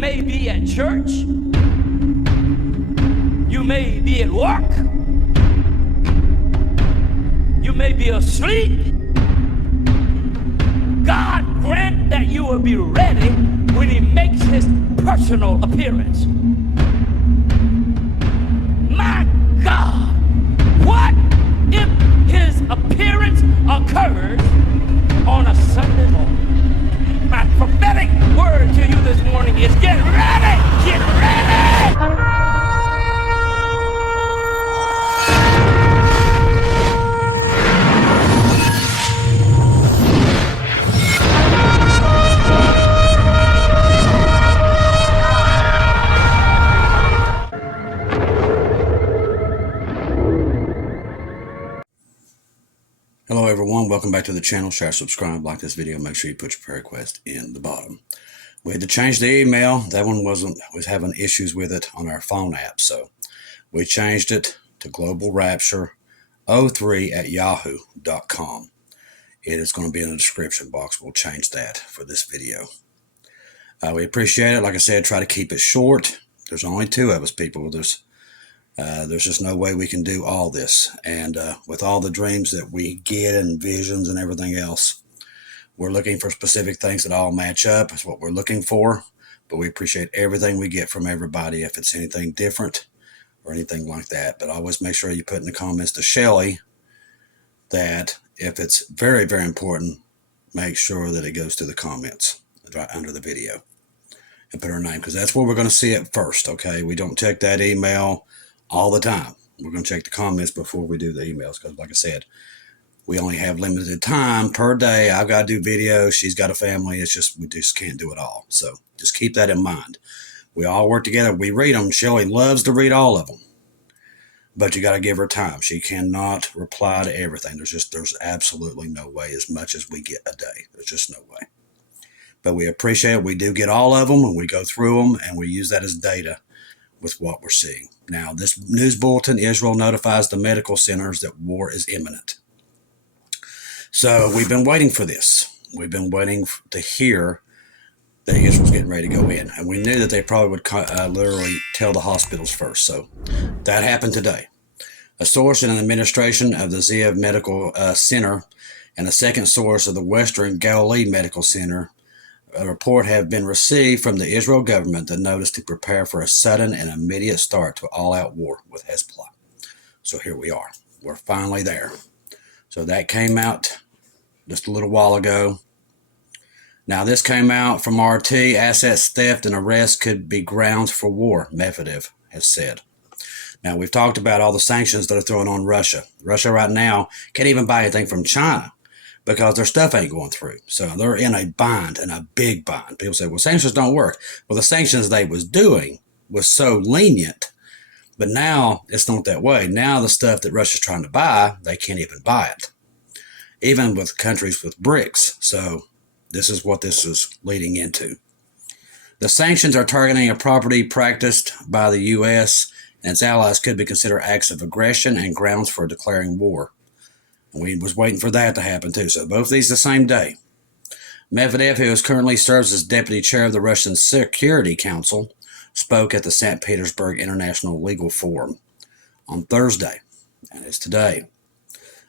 may be at church. You may be at work. You may be asleep. God grant that you will be ready when he makes his personal appearance. My God, what if his appearance occurs on a Sunday morning? My prophetic word to you this morning is get ready! Get ready! Hello everyone, welcome back to the channel. Share, subscribe, like this video. Make sure you put your prayer request in the bottom. We had to change the email. That one was having issues with it on our phone app, so we changed it to globalrapture03@yahoo.com. It is going to be in the description box. We'll change that for this video. We appreciate it. Like I said, try to keep it short. There's only two of us, people. There's just no way we can do all this. And with all the dreams that we get and visions and everything else, we're looking for specific things that all match up. That's what we're looking for. But we appreciate everything we get from everybody if it's anything different or anything like that. But always make sure you put in the comments to Shelly that if it's very, very important, make sure that it goes to the comments right under the video and put her name, because that's where we're going to see it first, okay? We don't check that email all the time. We're going to check the comments before we do the emails, because like I said, we only have limited time per day. I've got to do videos. She's got a family. It's just, we just can't do it all. So just keep that in mind. We all work together. We read them. Shelly loves to read all of them, but you got to give her time. She cannot reply to everything. There's absolutely no way, as much as we get a day. There's just no way. But we appreciate it. We do get all of them, and we go through them, and we use that as data with what we're seeing. Now, this news bulletin, Israel notifies the medical centers that war is imminent. So we've been waiting for this. We've been waiting to hear that Israel's getting ready to go in. And we knew that they probably would literally tell the hospitals first. So that happened today. A source in an administration of the Zeev Medical Center and a second source of the Western Galilee Medical Center, a report have been received from the Israel government that notice to prepare for a sudden and immediate start to all-out war with Hezbollah. So here we are. We're finally there. So that came out just a little while ago. Now this came out from RT. Assets theft and arrest could be grounds for war, Medvedev has said. Now we've talked about all the sanctions that are thrown on Russia. Russia right now can't even buy anything from China, because their stuff ain't going through. So they're in a bind, and a big bind. People say, well, sanctions don't work. Well, the sanctions they was doing was so lenient, but now it's not that way. Now the stuff that Russia's trying to buy, they can't even buy it, even with countries with BRICS. So this is what this is leading into. The sanctions are targeting a property practiced by the U.S. and its allies could be considered acts of aggression and grounds for declaring war. We was waiting for that to happen too. So both these the same day. Medvedev, who currently serves as deputy chair of the Russian Security Council, spoke at the St. Petersburg International Legal Forum on Thursday, and it's today.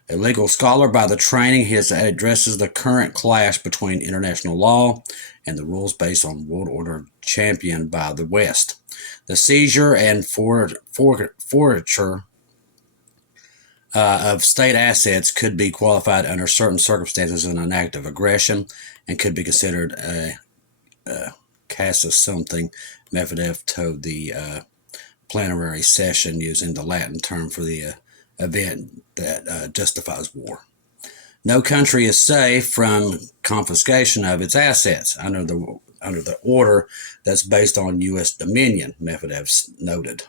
A legal scholar by the training, he addresses the current clash between international law and the rules based on world order championed by the West. The seizure and forfeiture of state assets could be qualified under certain circumstances as an act of aggression and could be considered a casus something, Medvedev told the plenary session using the Latin term for the event that justifies war. No country is safe from confiscation of its assets under the order that's based on U.S. dominion, Medvedev noted,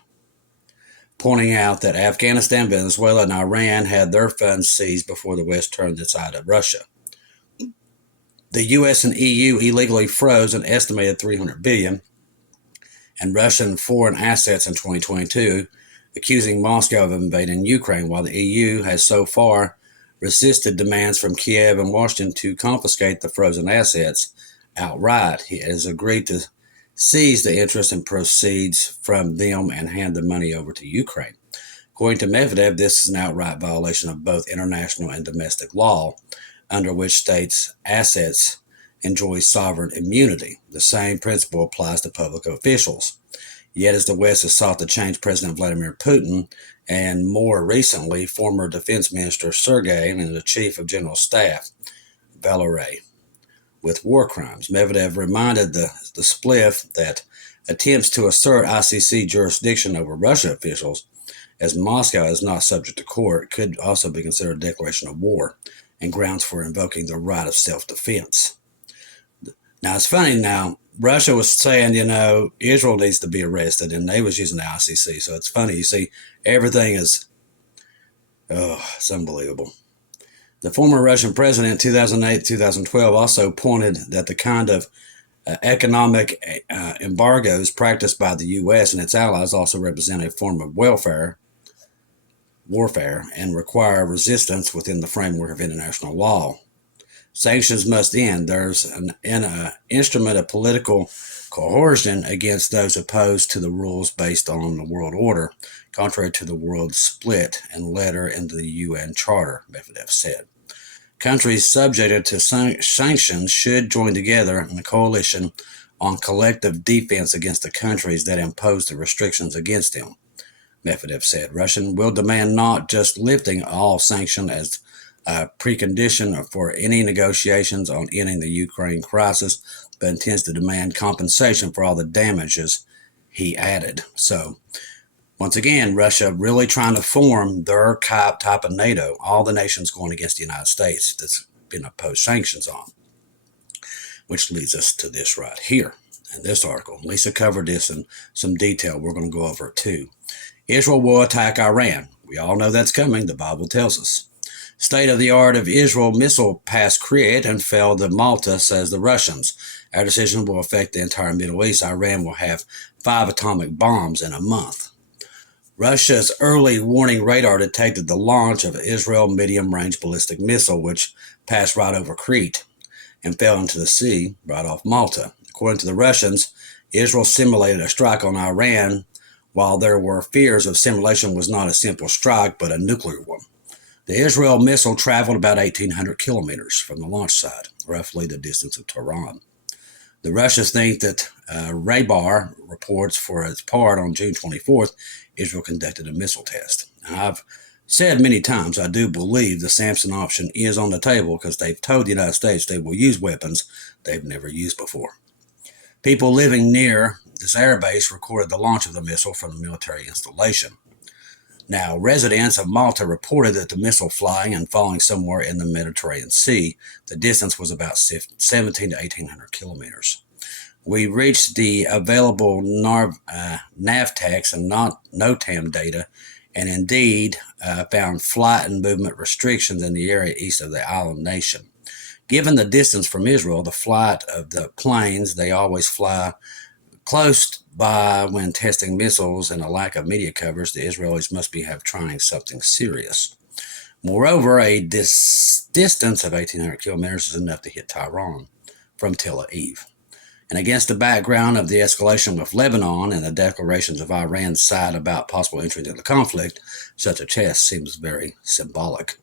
pointing out that Afghanistan, Venezuela, and Iran had their funds seized before the West turned its eye to Russia. The U.S. and EU illegally froze an estimated $300 billion in Russian foreign assets in 2022, accusing Moscow of invading Ukraine, while the EU has so far resisted demands from Kiev and Washington to confiscate the frozen assets outright. He has agreed to seize the interest and proceeds from them and hand the money over to Ukraine. According to Medvedev, this is an outright violation of both international and domestic law, under which states' assets enjoy sovereign immunity. The same principle applies to public officials. Yet, as the West has sought to change President Vladimir Putin and more recently former Defense Minister Sergei and the Chief of General Staff Valery with war crimes, Medvedev reminded the spliff that attempts to assert ICC jurisdiction over Russian officials, as Moscow is not subject to court, could also be considered a declaration of war and grounds for invoking the right of self-defense. Now, it's funny now, Russia was saying, Israel needs to be arrested, and they was using the ICC. So it's funny. You see, everything is, it's unbelievable. The former Russian president in 2008-2012 also pointed that the kind of economic embargoes practiced by the U.S. and its allies also represent a form of warfare and require resistance within the framework of international law. Sanctions must end. There's an instrument of political coercion against those opposed to the rules based on the world order, contrary to the world split and letter into the UN Charter, Medvedev said. Countries subjected to sanctions should join together in a coalition on collective defense against the countries that impose the restrictions against them, Medvedev said. Russia will demand not just lifting all sanctions as a precondition for any negotiations on ending the Ukraine crisis, but intends to demand compensation for all the damages, he added. So, once again, Russia really trying to form their type of NATO, all the nations going against the United States that's been imposed sanctions on, which leads us to this right here in this article. Lisa covered this in some detail. We're going to go over it too. Israel will attack Iran. We all know that's coming. The Bible tells us. State-of-the-art of Israel missile passed Crete and fell to Malta, says the Russians. Our decision will affect the entire Middle East. Iran will have 5 atomic bombs in a month. Russia's early warning radar detected the launch of an Israel medium-range ballistic missile, which passed right over Crete and fell into the sea right off Malta. According to the Russians, Israel simulated a strike on Iran, while there were fears of simulation was not a simple strike, but a nuclear one. The Israel missile traveled about 1,800 kilometers from the launch site, roughly the distance of Tehran. The Russians think that Rabar reports for its part on June 24th, Israel conducted a missile test. Now, I've said many times, I do believe the Samson option is on the table because they've told the United States they will use weapons they've never used before. People living near this airbase recorded the launch of the missile from the military installation. Now, residents of Malta reported that the missile flying and falling somewhere in the Mediterranean Sea. The distance was about 17 to 1,800 kilometers. We reached the available NAVTEX and NOTAM data and indeed found flight and movement restrictions in the area east of the island nation. Given the distance from Israel, the flight of the planes, they always fly close by when testing missiles, and a lack of media coverage, the Israelis must be trying something serious. Moreover, a distance of 1,800 kilometers is enough to hit Tehran from Tel Aviv. And against the background of the escalation with Lebanon and the declarations of Iran's side about possible entry into the conflict, such a test seems very symbolic.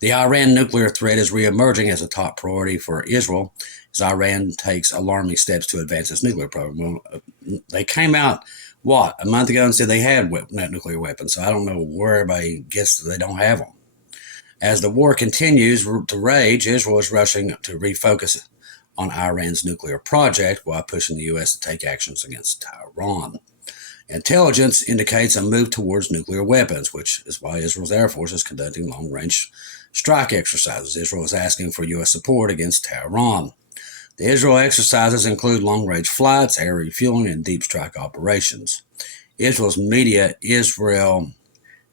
The Iran nuclear threat is reemerging as a top priority for Israel as Iran takes alarming steps to advance its nuclear program. Well, they came out, a month ago and said they had nuclear weapons, so I don't know where everybody gets that they don't have them. As the war continues to rage, Israel is rushing to refocus on Iran's nuclear project while pushing the U.S. to take actions against Tehran. Intelligence indicates a move towards nuclear weapons, which is why Israel's Air Force is conducting long-range strike exercises. Israel is asking for U.S. support against Tehran. The Israel exercises include long-range flights, air refueling, and deep strike operations. Israel's media, Israel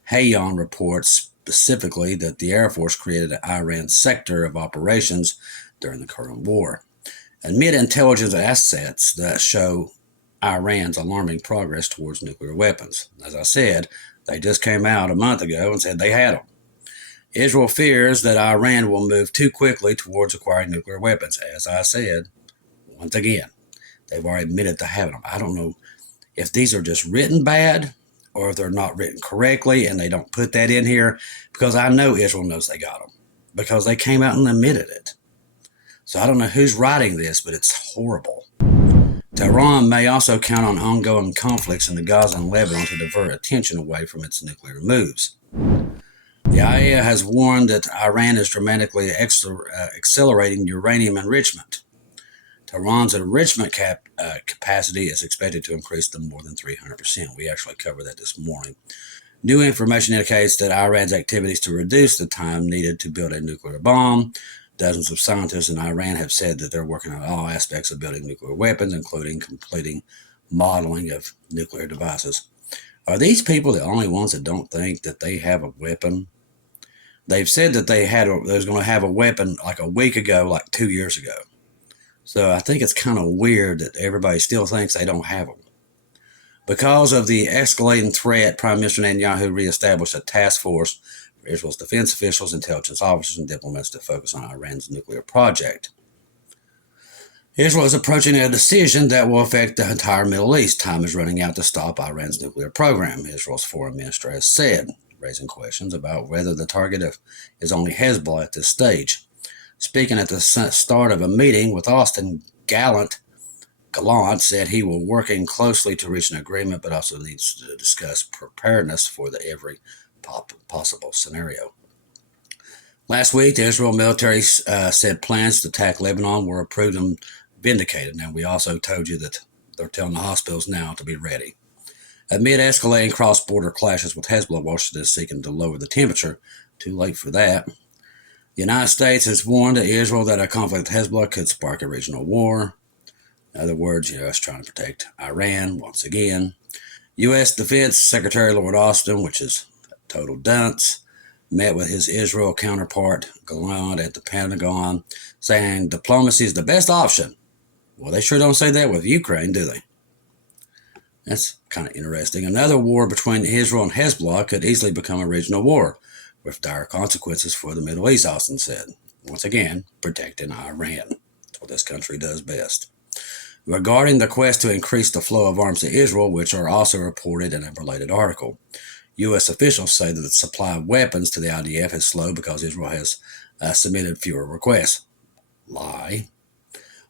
Hayon, reports specifically that the Air Force created an Iran sector of operations during the current war. Amid intelligence assets that show Iran's alarming progress towards nuclear weapons. As I said, they just came out a month ago and said they had them. Israel fears that Iran will move too quickly towards acquiring nuclear weapons. As I said, once again, They've already admitted to having them. I don't know if these are just written bad or if they're not written correctly and they don't put that in here, because I know Israel knows they got them because they came out and admitted it. So I don't know who's writing this, but it's horrible. Tehran may also count on ongoing conflicts in the Gaza and Lebanon to divert attention away from its nuclear moves. The IAEA has warned that Iran is dramatically accelerating uranium enrichment. Tehran's enrichment capacity is expected to increase to more than 300%. We actually covered that this morning. New information indicates that Iran's activities to reduce the time needed to build a nuclear bomb. Dozens of scientists in Iran have said that they're working on all aspects of building nuclear weapons, including completing modeling of nuclear devices. Are these people the only ones that don't think that they have a weapon? They've said that they was going to have a weapon like a week ago, like 2 years ago. So I think it's kind of weird that everybody still thinks they don't have them. Because of the escalating threat, Prime Minister Netanyahu reestablished a task force for Israel's defense officials, intelligence officers, and diplomats to focus on Iran's nuclear project. Israel is approaching a decision that will affect the entire Middle East. Time is running out to stop Iran's nuclear program, Israel's foreign minister has said, raising questions about whether the target is only Hezbollah at this stage. Speaking at the start of a meeting with Austin, Gallant said he will working closely to reach an agreement, but also needs to discuss preparedness for every possible scenario. Last week, the Israel military said plans to attack Lebanon were approved and vindicated. Now, we also told you that they're telling the hospitals now to be ready. Amid escalating cross-border clashes with Hezbollah, Washington is seeking to lower the temperature. Too late for that. The United States has warned Israel that a conflict with Hezbollah could spark a regional war. In other words, the U.S. trying to protect Iran once again. U.S. Defense Secretary Lord Austin, which is a total dunce, met with his Israel counterpart Gallant at the Pentagon, saying diplomacy is the best option. Well, they sure don't say that with Ukraine, do they? That's kind of interesting. Another war between Israel and Hezbollah could easily become a regional war, with dire consequences for the Middle East, Austin said. Once again, protecting Iran. That's what this country does best. Regarding the quest to increase the flow of arms to Israel, which are also reported in a related article, U.S. officials say that the supply of weapons to the IDF is slow because Israel has submitted fewer requests. Lie.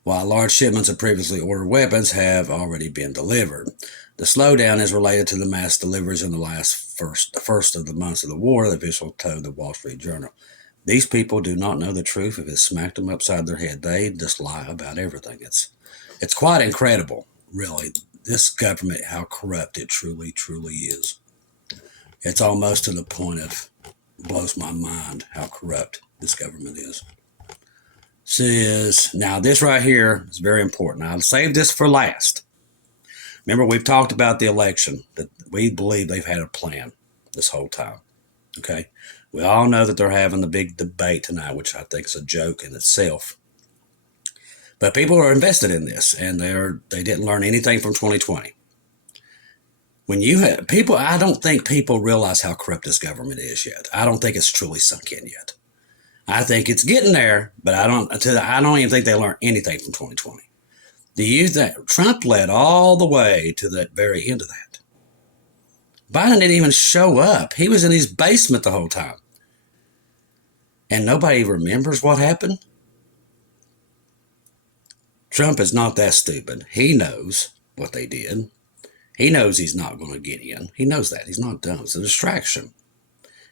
While large shipments of previously ordered weapons have already been delivered. The slowdown is related to the mass deliveries in the first of the months of the war, the official told the Wall Street Journal. These people do not know the truth. If it smacked them upside their head, they just lie about everything. It's quite incredible, really, this government, how corrupt it truly, truly is. It's almost to the point of blows my mind how corrupt this government is. Now this right here is very important. I'll save this for last. Remember, we've talked about the election, that we believe they've had a plan this whole time. Okay? We all know that they're having the big debate tonight, which I think is a joke in itself. But people are invested in this, and they didn't learn anything from 2020. When you have people, I don't think people realize how corrupt this government is yet. I don't think it's truly sunk in yet. I think it's getting there, but I don't even think they learned anything from 2020. The youth that Trump led all the way to the very end of that. Biden didn't even show up. He was in his basement the whole time. And nobody remembers what happened. Trump is not that stupid. He knows what they did. He knows he's not going to get in. He knows that. He's not dumb. It's a distraction.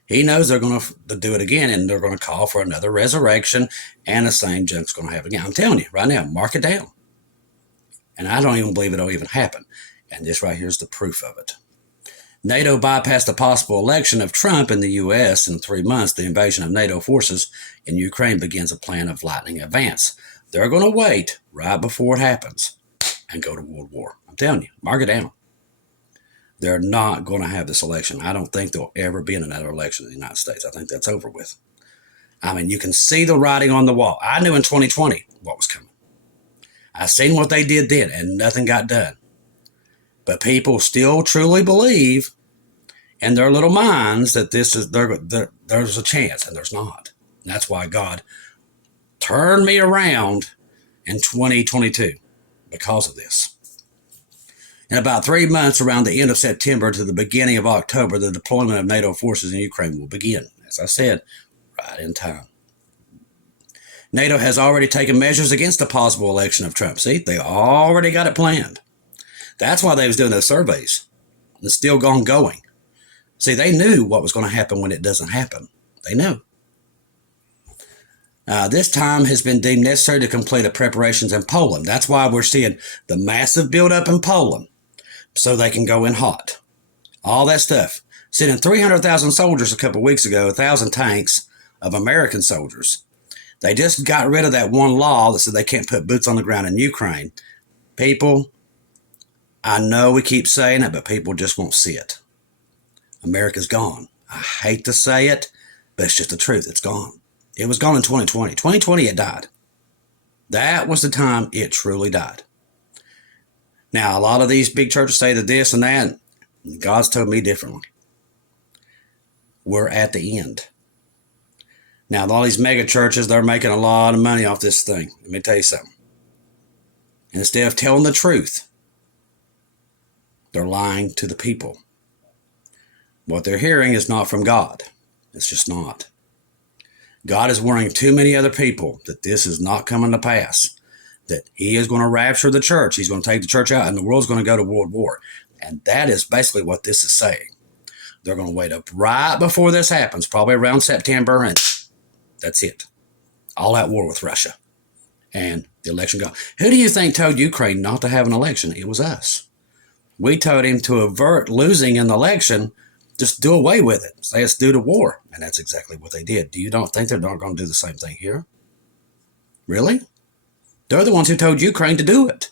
He knows they're going to do it again, and they're going to call for another resurrection, and the same junk's going to happen again. I'm telling you right now, mark it down. And I don't even believe it'll even happen. And this right here is the proof of it. NATO bypassed a possible election of Trump in the U.S. in 3 months. The invasion of NATO forces in Ukraine begins a plan of lightning advance. They're going to wait right before it happens and go to World War. I'm telling you, mark it down. They're not going to have this election. I don't think there'll ever be another election in the United States. I think that's over with. I mean, you can see the writing on the wall. I knew in 2020 what was coming. I seen what they did then, and nothing got done. But people still truly believe in their little minds that there's a chance, and there's not. And that's why God turned me around in 2022. because of this. In about 3 months, around the end of September to the beginning of October, the deployment of NATO forces in Ukraine will begin. As I said, right in time. NATO has already taken measures against a possible election of Trump. See, they already got it planned. That's why they was doing those surveys. It's still going. See, they knew what was going to happen when it doesn't happen. They knew. This time has been deemed necessary to complete the preparations in Poland. That's why we're seeing the massive buildup in Poland, so they can go in hot. All that stuff. Sending 300,000 soldiers a couple of weeks ago, 1,000 tanks of American soldiers. They just got rid of that one law that said they can't put boots on the ground in Ukraine. People, I know we keep saying it, but people just won't see it. America's gone. I hate to say it, but it's just the truth. It's gone. It was gone in 2020. 2020, it died. That was the time it truly died. Now, a lot of these big churches say that this and that. God's told me differently. We're at the end. Now, all these mega churches, they're making a lot of money off this thing. Let me tell you something. Instead of telling the truth, they're lying to the people. What they're hearing is not from God. It's just not. God is warning too many other people that this is not coming to pass, that he is going to rapture the church. He's going to take the church out and the world's going to go to world war. And that is basically what this is saying. They're going to wait up right before this happens, probably around September, and that's it. All out war with Russia. And the election gone. Who do you think told Ukraine not to have an election? It was us. We told him to avert losing an election, just do away with it. Say it's due to war. And that's exactly what they did. Do you don't think they're not going to do the same thing here? Really? They're the ones who told Ukraine to do it.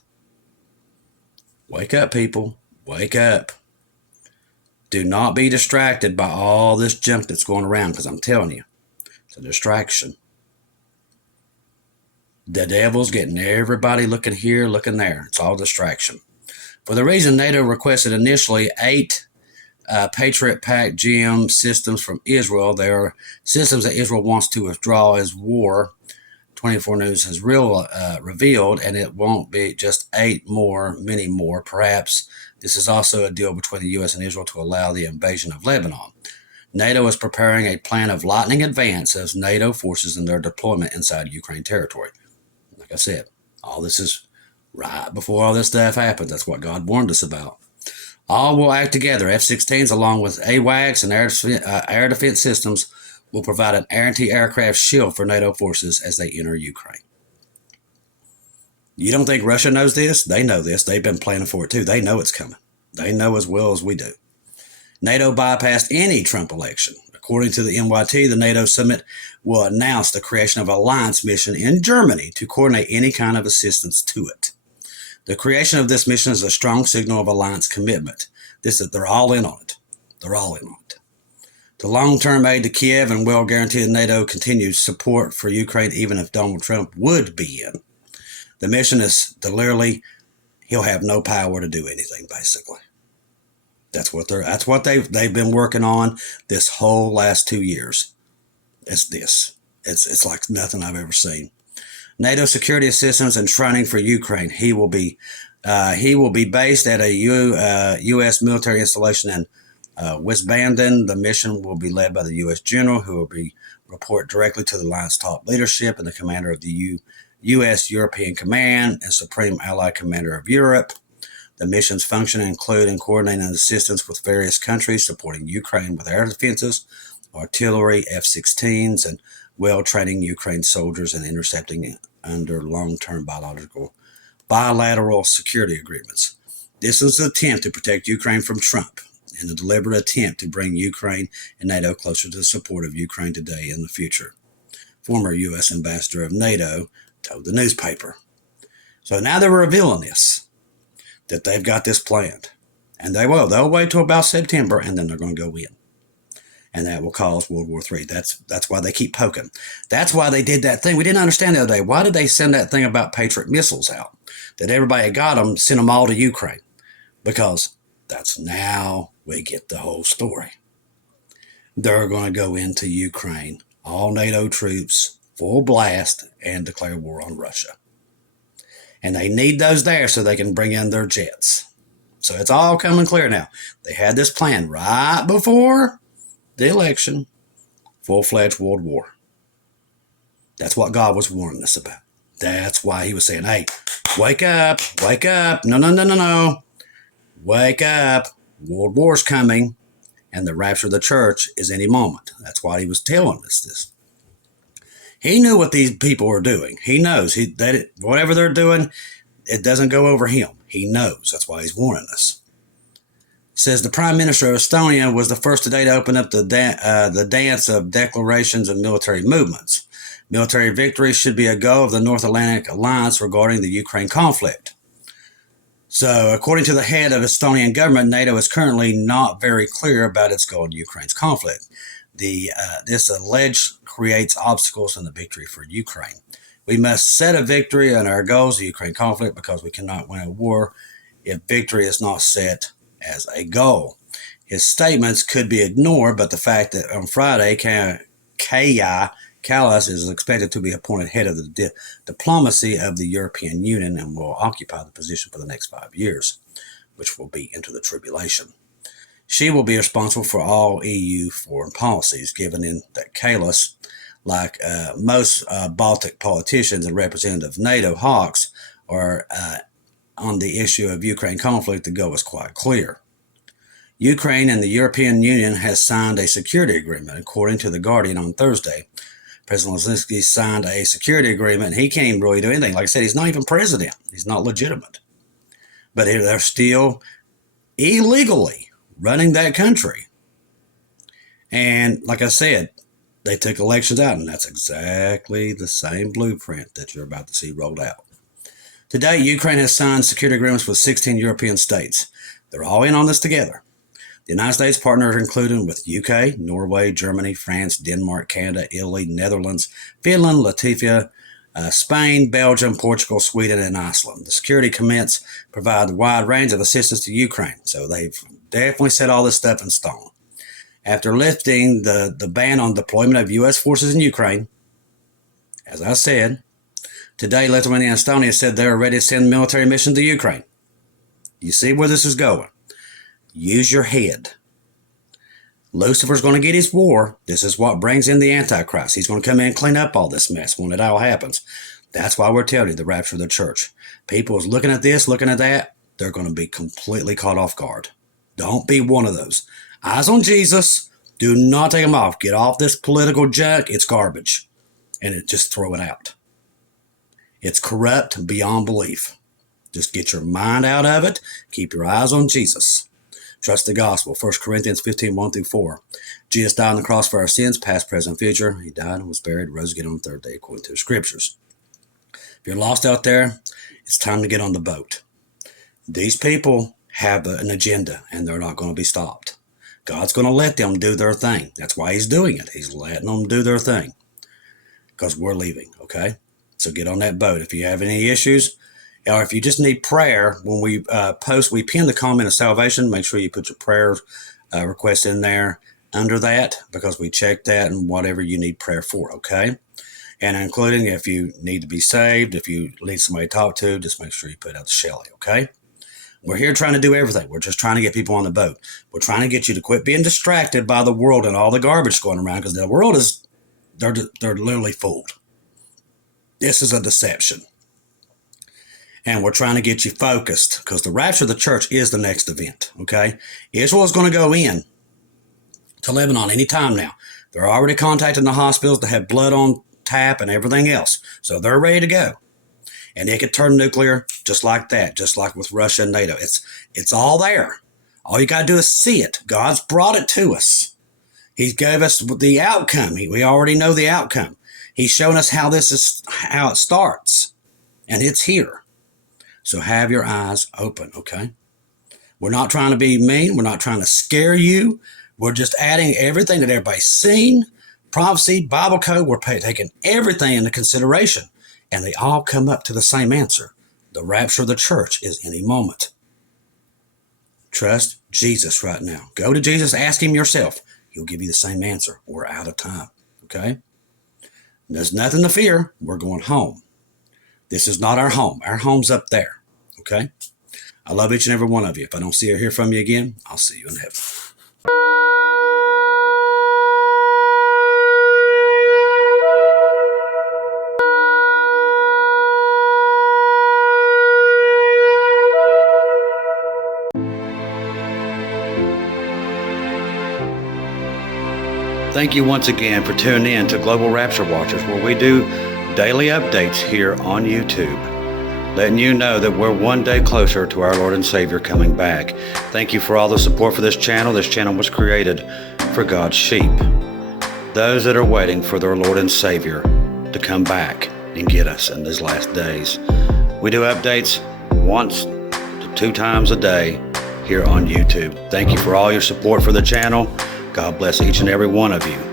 Wake up, people. Wake up. Do not be distracted by all this junk that's going around, because I'm telling you, it's a distraction. The devil's getting everybody looking here, looking there. It's all distraction. For the reason NATO requested initially 8 Patriot Pact GM systems from Israel. They are systems that Israel wants to withdraw as war. 24 News has revealed, and it won't be just 8 more, many more. Perhaps this is also a deal between the U.S. and Israel to allow the invasion of Lebanon. NATO is preparing a plan of lightning advance of NATO forces in their deployment inside Ukraine territory. Like I said, all this is right before all this stuff happens. That's what God warned us about. All will act together. F-16s along with AWACS and air defense systems will provide an anti-aircraft shield for NATO forces as they enter Ukraine. You don't think Russia knows this? They know this. They've been planning for it too. They know it's coming. They know as well as we do. NATO bypassed any Trump election. According to the NYT, the NATO summit will announce the creation of an alliance mission in Germany to coordinate any kind of assistance to it. The creation of this mission is a strong signal of alliance commitment. They're all in on it. They're all in on it. The long-term aid to Kiev and will guarantee the NATO continued support for Ukraine, even if Donald Trump would be in. The mission is literally, he'll have no power to do anything, basically. That's what they've been working on this whole last 2 years. It's this. It's like nothing I've ever seen. NATO security assistance and training for Ukraine. He will be based at a U.S. military installation in Wiesbaden. The mission will be led by the U.S. general, who will report directly to the alliance top leadership and the commander of the U.S. European Command and Supreme Allied Commander of Europe. The mission's function include coordinating assistance with various countries, supporting Ukraine with air defenses, artillery, F-16s, and well-training Ukraine soldiers and intercepting under long-term bilateral security agreements. This is an attempt to protect Ukraine from Trump and a deliberate attempt to bring Ukraine and NATO closer to the support of Ukraine today and the future. Former U.S. ambassador of NATO told the newspaper. So now they're revealing this, that they've got this planned. And they'll wait till about September, and then they're going to go in. And that will cause World War III. That's why they keep poking. That's why they did that thing. We didn't understand the other day. Why did they send that thing about Patriot missiles out? That everybody got them, sent them all to Ukraine. Because that's now we get the whole story. They're going to go into Ukraine, all NATO troops, full blast, and declare war on Russia. And they need those there so they can bring in their jets. So it's all coming clear now. They had this plan right before the election, full-fledged world war. That's what God was warning us about. That's why he was saying, hey, wake up, wake up. No. Wake up. World war's coming, and the rapture of the church is any moment. That's why he was telling us this. He knew what these people were doing. He knows that whatever they're doing, it doesn't go over him. He knows. That's why he's warning us. It says the Prime Minister of Estonia was the first today to open up the dance of declarations and military movements. Military victory should be a goal of the North Atlantic Alliance regarding the Ukraine conflict. So, according to the head of Estonian government, NATO is currently not very clear about its goal in Ukraine's conflict. This alleged creates obstacles in the victory for Ukraine. We must set a victory on our goals of the Ukraine conflict because we cannot win a war if victory is not set as a goal. His statements could be ignored, but the fact that on Friday, Kaja Kallas is expected to be appointed head of the diplomacy of the European Union and will occupy the position for the next 5 years, which will be into the tribulation. She will be responsible for all EU foreign policies, given in that Kallas, like most Baltic politicians and representatives of NATO hawks, are on the issue of Ukraine conflict, the goal is quite clear. Ukraine and the European Union has signed a security agreement, according to The Guardian on Thursday. President Zelensky signed a security agreement, and he can't even really do anything. Like I said, he's not even president. He's not legitimate. But they're still illegally running that country. And like I said, they took elections out, and that's exactly the same blueprint that you're about to see rolled out. Today, Ukraine has signed security agreements with 16 European states. They're all in on this together. The United States partners included with UK, Norway, Germany, France, Denmark, Canada, Italy, Netherlands, Finland, Latvia, Spain, Belgium, Portugal, Sweden, and Iceland. The security commitments provide a wide range of assistance to Ukraine, so they've definitely set all this stuff in stone. After lifting the ban on deployment of U.S. forces in Ukraine, as I said, today Lithuania and Estonia said they're ready to send military missions to Ukraine. You see where this is going. Use your head. Lucifer's going to get his war. This is what brings in the Antichrist. He's going to come in and clean up all this mess when it all happens. That's why we're telling you the rapture of the church. People is looking at this, looking at that. They're going to be completely caught off guard. Don't be one of those. Eyes on Jesus. Do not take them off. Get off this political junk. It's garbage. And just throw it out. It's corrupt beyond belief. Just get your mind out of it. Keep your eyes on Jesus. Trust the gospel. 1 Corinthians 15, 1-4. Jesus died on the cross for our sins, past, present, future. He died and was buried, rose again on the third day, according to the scriptures. If you're lost out there, it's time to get on the boat. These people have an agenda, and they're not going to be stopped. God's going to let them do their thing. That's why he's doing it. He's letting them do their thing. Because we're leaving, okay? So get on that boat. If you have any issues, or if you just need prayer, when we we pin the comment of salvation. Make sure you put your prayer request in there under that, because we check that and whatever you need prayer for, okay? And including if you need to be saved, if you need somebody to talk to, just make sure you put out the Shelly, okay? We're here trying to do everything. We're just trying to get people on the boat. We're trying to get you to quit being distracted by the world and all the garbage going around, because the world is, they're literally fooled. This is a deception. And we're trying to get you focused, because the rapture of the church is the next event, okay? Israel is going to go in to Lebanon any time now. They're already contacting the hospitals to have blood on tap and everything else. So they're ready to go. And it could turn nuclear just like that, just like with Russia and NATO. It's all there. All you got to do is see it. God's brought it to us. He gave us the outcome. We already know the outcome. He's shown us how it starts. And it's here. So have your eyes open, okay? We're not trying to be mean. We're not trying to scare you. We're just adding everything that everybody's seen. Prophecy, Bible code, we're taking everything into consideration. And they all come up to the same answer. The rapture of the church is any moment. Trust Jesus right now. Go to Jesus, ask him yourself. He'll give you the same answer. We're out of time, okay? There's nothing to fear. We're going home. This is not our home. Our home's up there. Okay? I love each and every one of you. If I don't see or hear from you again, I'll see you in heaven. Thank you once again for tuning in to Global Rapture Watchers, where we do daily updates here on YouTube, letting you know that we're one day closer to our Lord and Savior coming back. Thank you for all the support for this channel. This channel was created for God's sheep, those that are waiting for their Lord and Savior to come back and get us in these last days. We do updates once to 2 times a day here on YouTube. Thank you for all your support for the channel. God bless each and every one of you.